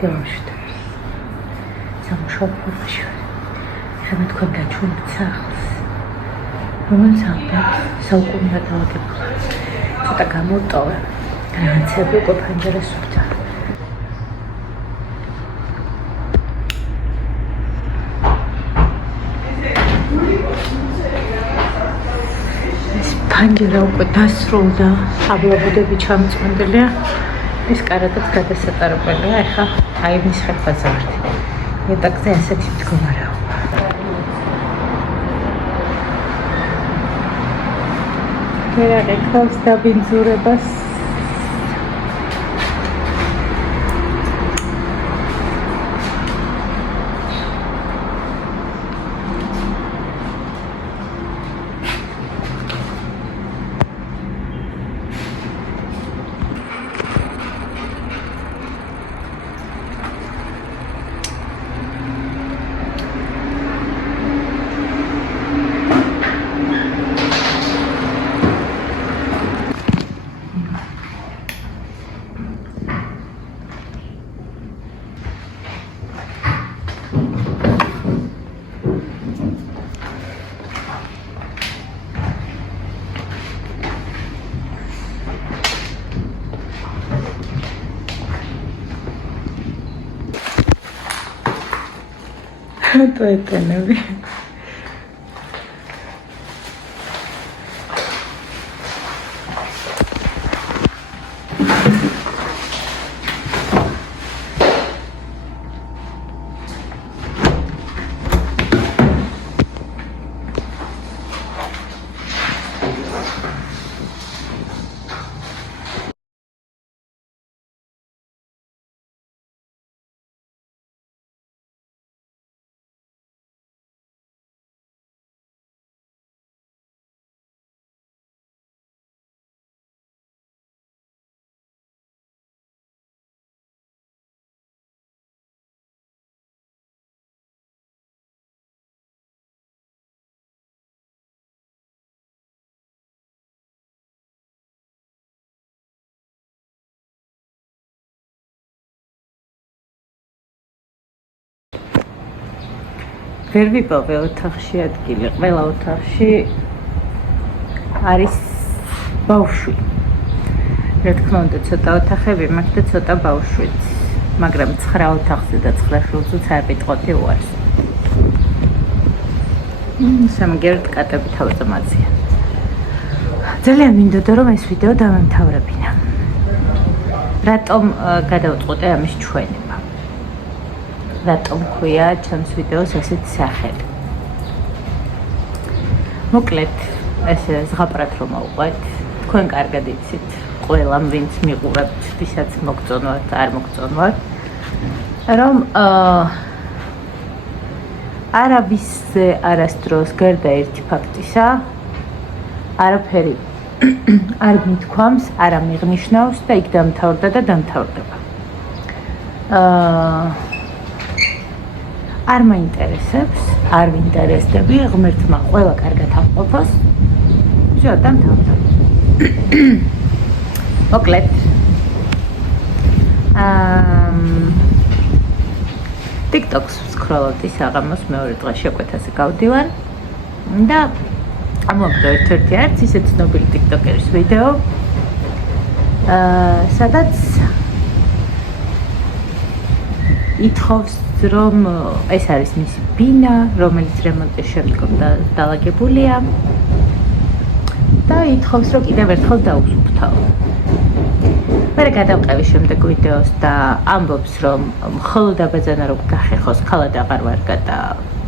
დილამშვიდობს. სამუშაო ფორმაში ვარ. ეხლა მე თქვენ დაჩვენებთ სახლს, რომელიც ალბათ საუკუნეა დაალაგებული. ცოტა გამოვტოვე. რაღაცები უკვე ფანჯარას ვუხდა. ფანჯარა უკვე დასრულდა, აბლაბუდები ჩამწმენდილია, ეს კარადაც გადასატარებელია, ეხლა აი მის ხერხზე ვართ. ეტაკზე ასეთი მდგომარეობა. ვერაღი ქავს დაბინძურებას. Το έτενευε. ვერ ვიპოვე ოთახში ადგილი, ყველა ოთახში არის ბავშვი. რა თქმა უნდა, ცოტა ოთახები მაქვს და ცოტა ბავშვიც, მაგრამ 9 ოთახზე და 9 შულზეც არ ვიტყოდი უარს. სამგერდ კატები თავზემაცია. ძალიან მინდოდა რომ ეს ვიდეო დავამთავრებინა. რატომ გადავწყვეტე ამის ჩვენება? რატომ ქვია ჩემს ვიდეოს ასეთ სახელი? მოკლედ, ესე ზღაპრად რომ ავყვეთ, თქვენ კარგად იცით, ყველამ ვინც მიყურებთ, ვისაც მოგწონვათ, არ მოგწონვათ, რომ არავისზე არასდროს გარდა ერთი ფაქტისა, არაფერი არ მithქვამს, არ ამიღნიშნავს და იქ დამთავრდა და დამთავრდება. არ მაინტერესებს, არ ვინტერესდები, ღმერთმა ყველა კარგად ამყოფოს. всё, დამთავრდა. მოკლედ. TikTok-ს სკროლობდი საღამოს მეორე დღეს შეკვეთაზე გავდივარ და ამოვიდა ერთ-ერთი არც ისე ცნობილი TikToker-ის ვიდეო, სადაც ითხოვს რომ ეს არის მისი ბინა, რომელიც რემონტის შემდგომ დაალაგებულია და ითხოვს რომ კიდევ ერთხელ დაუსუფთავო. მე გადავყევი შემდეგ ვიდეოს და ამბობს რომ მხოლოდ აბაძანა რომ გახეხოს ქალად აღარ ვარ და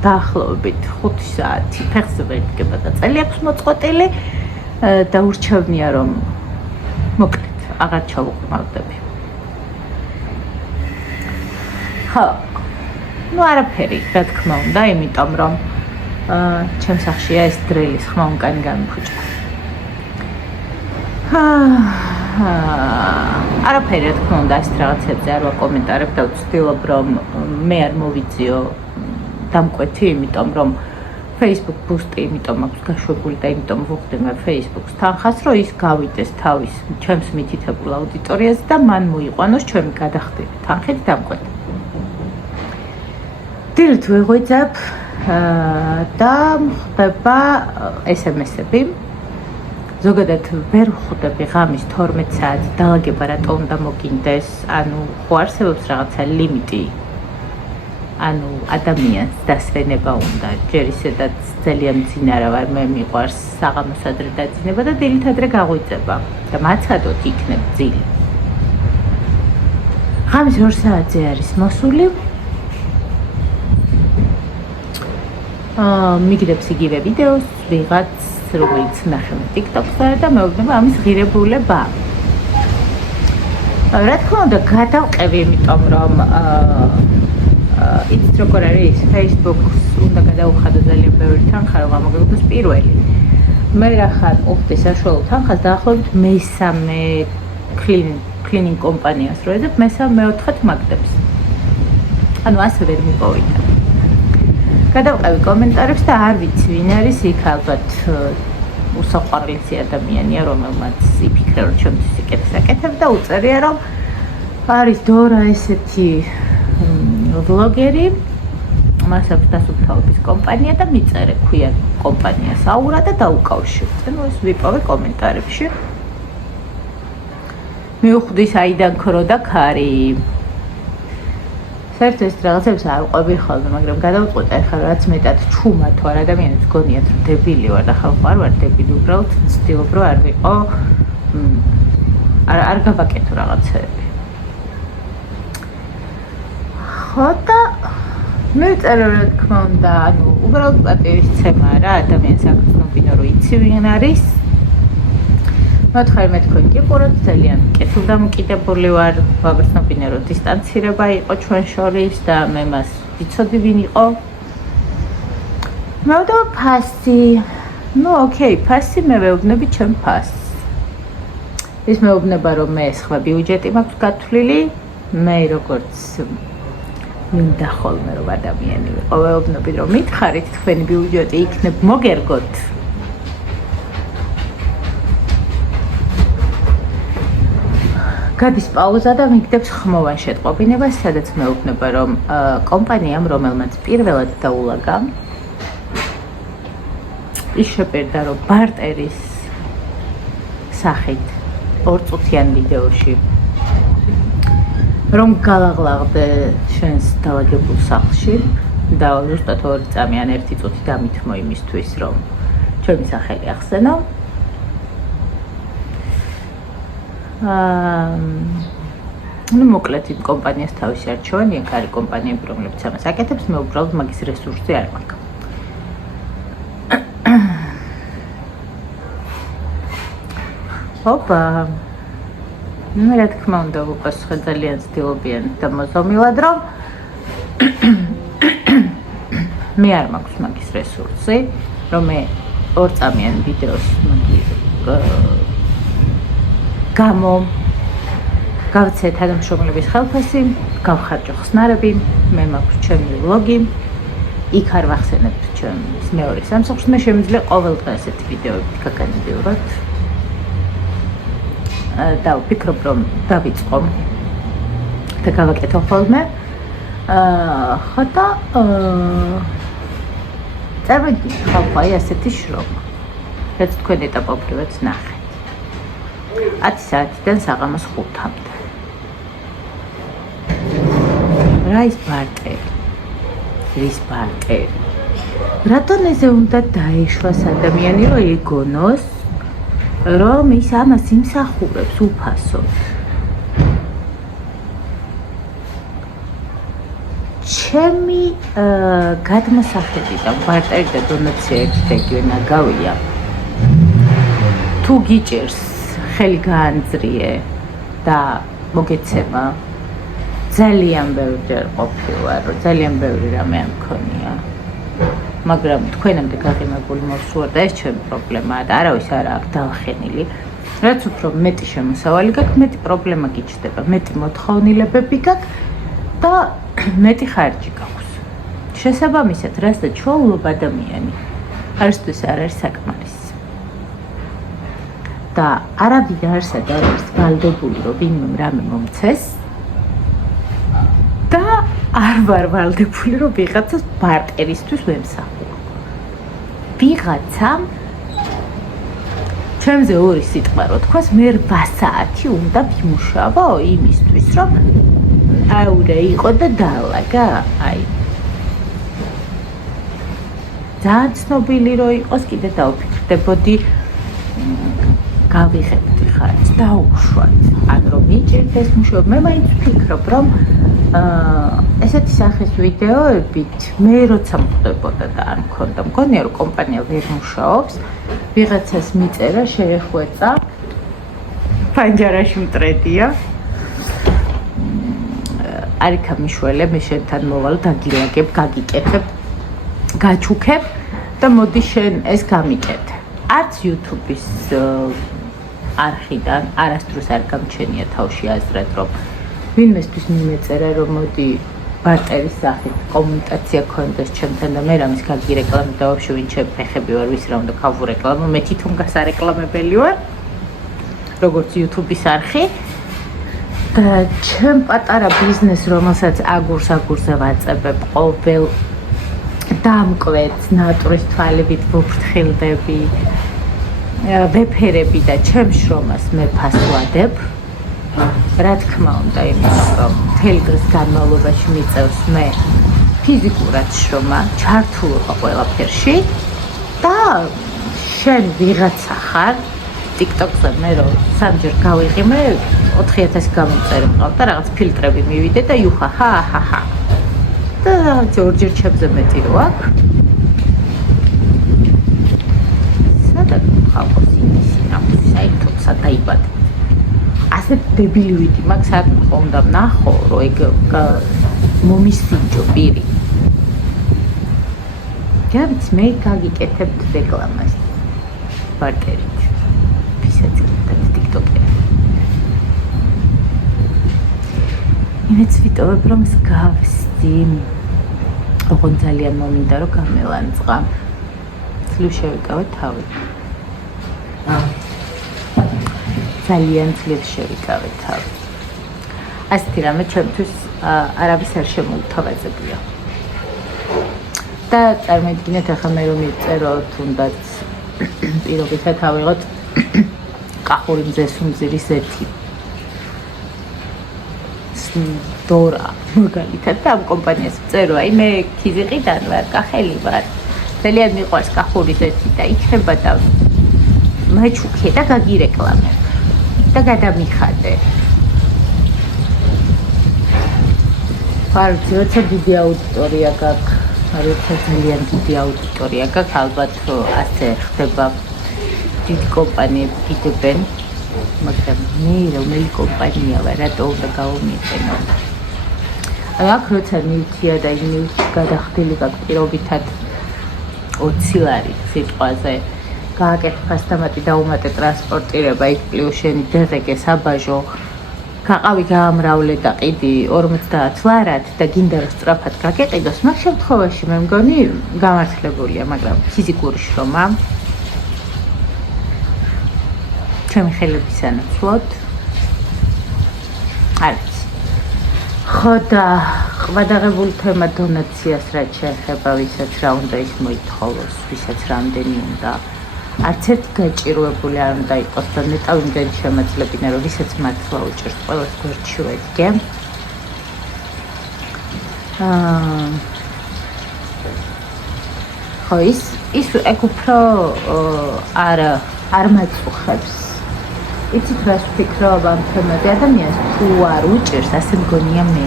დაახლოებით 5 საათი ფეხზე ვერ დგება და წელი აქვს მოწყვეტილი და ურჩევნია რომ მოკლედ აღარ ჩავუყმავდები. ხო, ну არაფერი, რა თქმა უნდა, იმიტომ რომ ჩემს სახლშია ეს დრელის ხმა უკანი გამიფუჭა. არაფერი, რა თქმა უნდა, ეს რაღაცებზე არ ვაკომენტარებ და ვცდილობ რომ მე არ მოვიძიო დამკვეთი, იმიტომ რომ Facebook boost-ი იმიტომ აქვს გაშვებული და იმიტომ ვუხდი მე Facebook-ს თანხას, რომ ის გავიდეს თავის ჩემს მითითებულ აუდიტორიაზე და მან მოიყვანოს ჩემი გადახდილი თანხით დამკვეთი. დილით ვეღვიძებ და ხდება SMS-ები. ზოგადად ვერ ვხვდები ღამის 12 საათი დალაგება რატო უნდა მოგინდეს, ანუ ხო არსებობს რაღაცა ლიმიტი. ანუ ადამიანს დასვენება უნდა, ჯერ ისედაც ძალიან მძინარა ვარ, მე მიყვარს საღამოს ადრე დაძინება და დილით ადრე გაღვიძება და მაცადოთ იქნებ ძილი. ღამის 2 საათზე არის მოსული. მიგდებს იგივე ვიდეოს, ვიღაც რომელიც ნახევ TikTok-ზე და მეუბნება ამის ღირებულება. რა თქმა უნდა, გადავყევი, იმიტომ რომ იცით როგორ არის Facebook-ს უნდა გადაუხადო ძალიან ბევრი თანხა, რომ გამოგებოს პირველი. მე რახან უხდი საშუალო თანხას დაახლოებით მესამე cleaning კომპანიას რო ეძებ, მესამე-მეოთხედ მაგდებს. ანუ ასე ვერ მიპოვიდა. გადავყევი კომენტარებს და არ ვიცი ვინ არის იქ, ალბათ უსაყვარლესი ადამიანია, რომელმაც იფიქრა რომ ჩემთვის იკეთებს აკეთებ და უწერია რომ არის დორა ესეთი ვლოგერი, მას აქვს დასუფთავების კომპანია და მიწერე ქვია კომპანიას აურა და დაუკავშირე. ნუ ეს ვიპოვე კომენტარებში. მივხვდი საიდან ქრო და ქარი. საერთოდ ეს რაღაცებს არ ვყვები ხოლმე, მაგრამ გადავწყვეტე ახლა რაც მეტად ჩუმა თუ არ ადამიანებს გონიათ რომ დებილი ვარ და ხალხო არ ვარ დებილი, უბრალოდ ცდილობ რომ არ ვიყო არ გავაკეთო რაღაცები. ხო და მივწერე რა თქმა უნდა, ანუ უბრალოდ პატივისცემა რა, ადამიანს აკრძნობინა რომ იცი ვინ არის. მოთხარ მე თქვენ გიყუროთ, ძალიან კეთილდამოკიდებული ვარ, ვაგრძნობინე რომ დისტანცირება იყო ჩვენ შორის და მე მას ვიცოდი ვინ იყო. მეუბნება ფასი. ნუ ოკეი, ფასი მე ვეუბნები ჩემ ფასს. ის მეუბნება რომ მე სხვა ბიუჯეტი მაქვს გათვლილი, მე როგორც მინდა ხოლმე რომ ადამიანი ვიყო, ვეუბნები რომ მითხარით თქვენი ბიუჯეტი იქნებ მოგერგოთ. გადის პაუზა და მიგდებს ხმოვან შეტყობინებას, სადაც მეუბნება რომ კომპანიამ, რომელმაც პირველად დაულაგა, ის შეპირდა რომ ბარტერის სახით 2 წუთიან ვიდეოში რომ გავაღლაღდე შენს დალაგებულ სახლში და ზუსტად 2 წამი ან 1 წუთი დამითმო იმისთვის რომ ჩემი სახელი ახსენო. ნუ მოკლედ იმ კომპანიას თავისი არჩევანი, აქ არის კომპანიები, რომლებიც ამას აკეთებს, მე უბრალოდ მაგის რესურსი არ მაქვს. ოპა. მე რა თქმა უნდა უპასუხე ძალიან ცდილობიან და მოზომილად რომ მე არ მაქვს მაგის რესურსი, რომ მე 2 წამიან ვიდეოს გამო გავცე თანამშრომლების ხელფასი, გავხარჯო ხსნარები, მე მაქვს ჩემი ვლოგი, იქ არ ვახსენებ ჩემს მეორე სამსახურს, მე შემიძლია ყოველდღე ესეთი ვიდეოებით გაგანებივროთ. და ვფიქრობ რომ დავიწყო და გავაკეთო ხოლმე. ხო და წარმოგიდგენთ ხალხო აი ასეთი შრომა, რაც თქვენ ეტაპობრივად ნახეთ. 10 საათიდან საღამოს 5-მდე. რა ის ბარტერი? რის ბარტერი? რატომ ესე უნდა დაეშვას ადამიანი რომ იგონოს რომ ის ამას იმსახურებს უფასოდ? ჩემი გადმოსახედი და ბარტერი და დონაცია ერთდაიგივე ნაგავია. თუ გიჭერს ხელი გაანძრიე და მოგეცემა, ძალიან ბევრჯერ ყოფილა, რომ ძალიან ბევრი რამე არ მქონია. მაგრამ თქვენამდე გაღიმებული მოსულა და ეს ჩემი პრობლემაა და არავის არ აქვს დაახენილი. რაც უფრო მეტი შემოსავალი გაქვს, მეტი პრობლემა გიჩნდება, მეტი მოთხოვნილებები გაქვს და მეტი ხარჯი გაქვს. შესაბამისად, რასაც ჩვეულობ ადამიანი არასდროს არ არის საკმარისი. და არავინ არ არის ვალდებული, რომ ვინმე რამე მომცეს და არ ვარ ვალდებული, რომ ვიღაცას ბარტერისთვის ვემსახურო. ვიღაცამ ჩემზე ორი სიტყვა რო თქვას, მე 8 საათი უნდა ვიმუშაო იმისთვის, რომ აურე იყო და დაალაგა. აი ძალიან ცნობილი რო იყოს, კიდე დავფიქრდებოდი, გავიღებდი ხარჯს და უშვათ. ან რომ მიჭირდეს მუშაობა, მე მაინც ვფიქრობ, რომ ესეთი სახის ვიდეოებით მე როცა მხვდებოდა და არ მქონდა, მგონია რომ კომპანია ვერ მუშაობს, ვიღაცას მიწერა, შეეხვეწა, პანჯარაში მტრედია. არიქა მიშველე, მე შენთან მოვალ, დაგილაგებ, გაგიკეთებ, გაჩუქებ და მოდი შენ ეს გამიკეთე. არც YouTube-ის არხიდან არასდროს არ გამჩენია თავში აზრად, რომ ვინმესთვის მიმეწერა, რომ მოდი ბარტერის სახით კომუნიკაცია ქონდეს ჩემთან და მე რამის გაგირეკლამებ და ვაფშე ვინ ჩემ ფეხები ვარ, ვის რა უნდა გავურეკლამო, მე თვითონ გასარეკლამებელი ვარ, როგორც YouTube-ის არხი. და ჩემ პატარა ბიზნეს, რომელსაც აგურზე ვაწებებ ყოველ დამკვეთს, ნატურის თვალებით ვუფრთხილდები, ვეფერები და ჩემ შრომას მე ფასვადებ. რა თქმა უნდა, იმიტომ რომ მთელი დღის განმავლობაში მიწევს მე ფიზიკურად შრომა, ჩართულობა ყველაფერში და შენ ვიღაცა ხარ, TikTok-ზე მე რომ სამჯერ გავიღიმე, 4000 გამოწერე მყავ და რაღაც ფილტრები მივიდე და იუხა, ჰა. და ორჯერ ჩემზე მეტი რო აქვს. სადაც ხალხოს იმისი ნახოს, საერთოდ სადაიბადე. ასეთ დებილი ვიდი მაქვს, საკმაოდ უნდა ვნახო, რომ ეგ მომისინჯო პირი. ჯერც მე გაგიკეთებთ რეკლამას ბარტერით. ვისაც გიტყვით TikTok-ზე. იმეც ვიტოვებ, რომ მსგავსი ოღონდ ძალიან მომინდა, რომ გამელანძღა. ძლივ შევიკავე თავი. ძალიან ძლივ შევიკავე თავი. ასეთი რამე ჩემთვის არავის არ შემოუთავაზებია. და წარმოიდგინეთ, ახლა მე რომ მიწერო, თუნდაც პირობითად ავიღოთ კახური მზესუმზირის ერთი დორა მაგალითად და ამ კომპანიას ვწერო, აი მე ქიზიყიდან ვარ, კახელი ვარ, ძალიან მიყვარს კახურის ერთი და იქნება და მაჩუქე და გაგირეკლამებ და გადამიხადე. ფარც როცა დიდი აუდიტორია გაქვს, როცა ძალიან დიდი აუდიტორია გაქვს, ალბათ ასე ხდება, დიდი კომპანიები გიდებენ, მაგრამ მე რომელი კომპანია ვარ, რატო უნდა გავომიყვინო? აქ როცა მივთია და იმ გადახდილი გაქვს პირობითად 20 ლარი სიტყვაზე, გააკეთე ფასტამატი დაუმატე ტრანსპორტირება, იქ პლუს შენი დერეგე საბაჟო, გაყავი გაამრავლე და ყიდი 50 ლარად და გინდა რომ სწრაფად გაგეყიდოს, მაგ შემთხვევაში მე მგონი გამართლებულია, მაგრამ ფიზიკური შრომა ჩემი ხელების ანაცვლოდ არ ვიცი. ხო და ყვადაღებული თემა დონაციას რაც შეეხება, ვისაც რა უნდა ის მოითხოვოს, ვისაც რამდენი უნდა. არც ერთი გაჭირვებული არ უნდა იყოს და ნეტავი იმდენი შემაძლებინა, რომ ვისაც მართლა უჭირს, ყველას გვერდში ვედგე. ხო ის ეგ უფრო არ მაწუხებს. იცით რას ვფიქრობ ამ თემაზე, ადამიანს თუ არ უჭირს, ასე მგონია მე.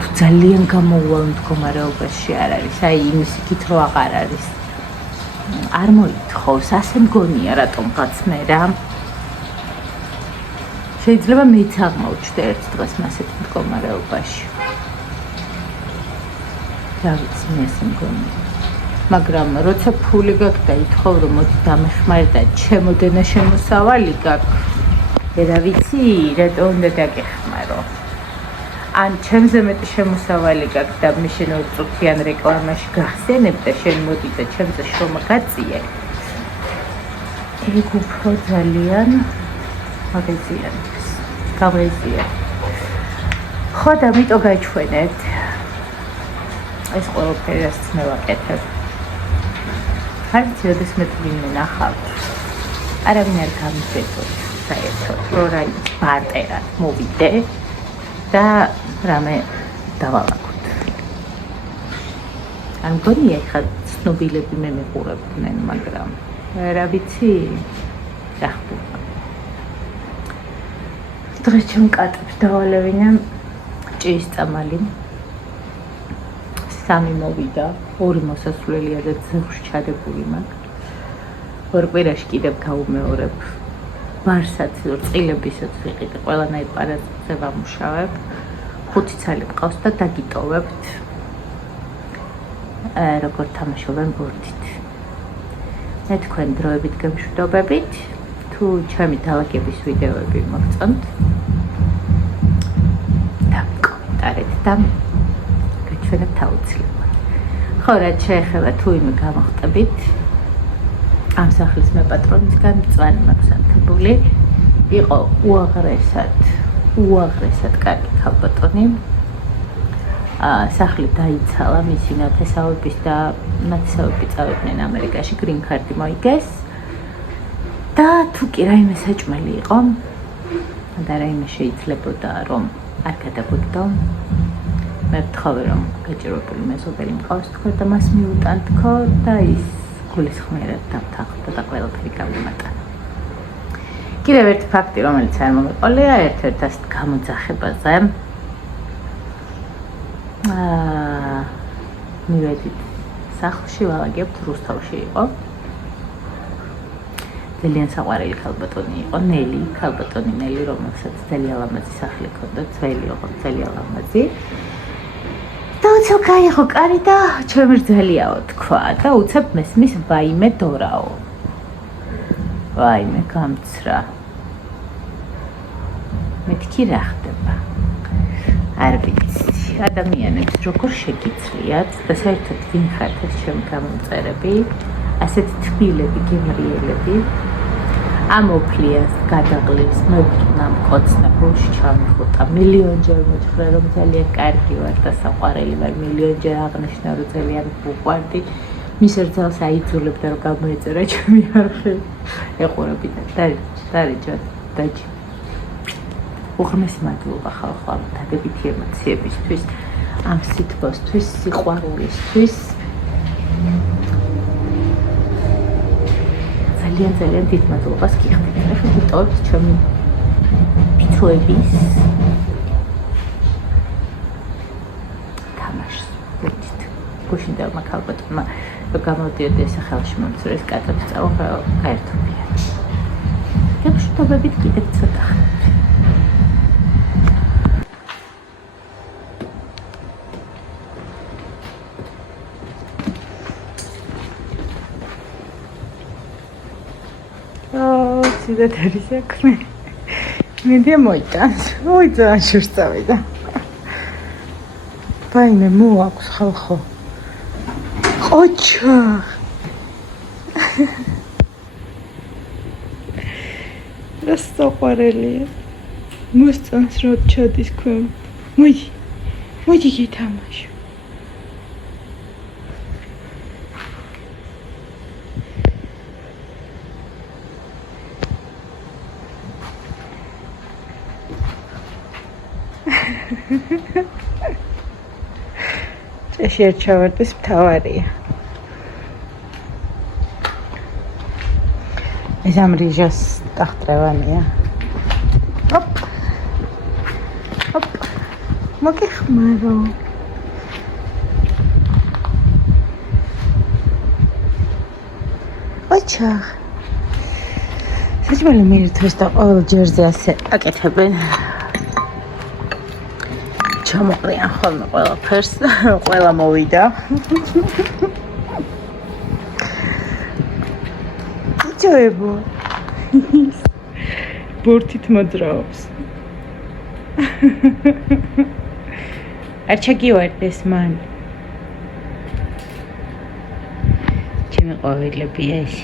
თუ ძალიან გამოუვალ მდგომარეობაში არ არის, აი იმის იქით რო აღარ არის. არ მოითხოვს, ასე მგონია რატომღაც მე რა. შეიძლება მეც აღმოჩნდე ერთ დღეს მასეთ მდგომარეობაში. რა ვიცი, მე ასე მგონია. მაგრამ როცა ფული გაქვს და ითხოვ რომ მოდი დამეხმარე და ჩემოდენა შემოსავალი გაქვს, და ვიცი, რატო უნდა დაგეხმარო. ან ჩემზე მეტი შემოსავალი გაქვს და მიშენ ორწუთიან რეკლამაში გახსენებ და შენ მოდი და ჩემზე შრომა გაწიე. ეგ უფრო ძალიან გავეზია. ხო და მიტო გაჩვენეთ. ეს ყველაფერი რაც მე ვაკეთებ. არც როდეს მე ვინმე ნახავთ. არავინ არ გამიძებოთ საერთოდ რო რაიმე ბარტერად მოვიდე და რამე დავალაგოთ. ან გონია ხა ცნობილები მე მეყურებდნენ, მაგრამ რა ვიცი რა ხდება. დღეს ჩემ კატებს დავალევინე ჭიის წამალი. 3 მოვიდა, 2 მოსასვლელია და ძღლში ჩადებული მაქვს. ორ კვირაში კიდევ გავუმეორებ. ბარსაც წილებისაც ვიყიდე, ყველანაირ პარაზიტზე ვამუშავებ. 5 ცალი მყავს და დაგიტოვებთ. როგორ თამაშობენ ბორდით. მე თქვენ დროებით გემშვიდობებით. თუ ჩემი დალაგების ვიდეოები მოგწონთ, დავიკომენტარეთ და გაჩვენებთ აუცილებლად. ხო, რაც შეეხება თუ იმე გამოხტებით, ამ სახლის მე პატრონისგან მწვანე მაქვს ანთებული. იყო უაღრესად კარგი ქალბატონი. სახლი დაიცალა, მისი ნათესავების და ნათესავები წავიდნენ ამერიკაში, გრინ კარტი მოიგეს. და თუ კი რაიმე საჭმელი იყო და რაიმე შეიძლებოდა რომ არ გადაგვიგდო, მე ვთხოვე რომ გაჭირვებული მეზობელი მყავს თქო და მას მიუტან თქო და ის გულისხმიერად დავთანხმდა და ყველაფერი გავიმატა. კიდევ ერთი ფაქტი, რომელიც არ მომეყოლია, ერთ-ერთ ასეთ გამოძახებაზე. მივედით სახლში, ვალაგებთ, რუსთავში იყო. ძალიან საყვარელი ქალბატონი იყო, ნელი, ქალბატონი ნელი, რომელსაც ძალიან ლამაზი სახლი ჰქონდა, ძველი იყო, ძალიან ლამაზი. და უცებ გაიღო კარი და ჩემი რძალიაო თქვა და უცებ მესმის ვაიმე დორაო. ვაიმე გამცრა. მეთქი რა ხდება? არ ვიცი, ადამიანებს როგორ შეგიძლიათ და საერთოდ ვინ ხართ ეს ჩემი გამომწერები, ასეთი თბილები, გემრიელები, ამ ოფლიას გადაღლის, მე ვთქნა მკოცნა, გულში ჩამიხუტა, მილიონჯერ მოთხრა, რომ ძალიან კარგი ვარ და საყვარელი ვარ, მილიონჯერ აღნიშნა, რომ ძალიან ვუყვარდი, მის რძალს აიძულებდა, რომ გამოეწერა ჩემი არხები, ეყურებინა, დარეჯად, დაჯი. უღრმესი მადლობა ხალხო ამ დადებითი ემოციებისთვის, ამ სითბოსთვის, სიყვარულისთვის. ძალიან დიდ მადლობას გიხდით. ახლა ვიტოვებთ ჩემი ფიცოების თამაშს. ვეთით. გუშინდელმა ქალბატონმა გამოდიოდა ეს ხელში მომწრეს კატებს წავა გაერთობია. გემშვიდობებით კიდევ ცოტა. სიდათ არის საქმე. მიდია მოიტანს. ოი ძალიან შევსწავიდა. ვაიმე მოაქვს ხალხო. ყოჩა. რა საყვარელია. მოსწონს რომ ჩადის ქვემოთ. მოდი გითამაშო. ჭეში არ ჩავარდეს მთავარია. ეს ამ რიჟას ტახტრევანია. ოპ. მოგეხმარო. ოჩა. საჭმელი მიირთვეს და ყოველ ჯერზე ასე აკეთებენ. ჩამოყრიან ხოლმე ყველაფერს, ყველა მოვიდა. იჯოებო. ბორთით მოძრაობს. არ ჩაგიوارდეს მან. ჩემი ყვავილებია ეს.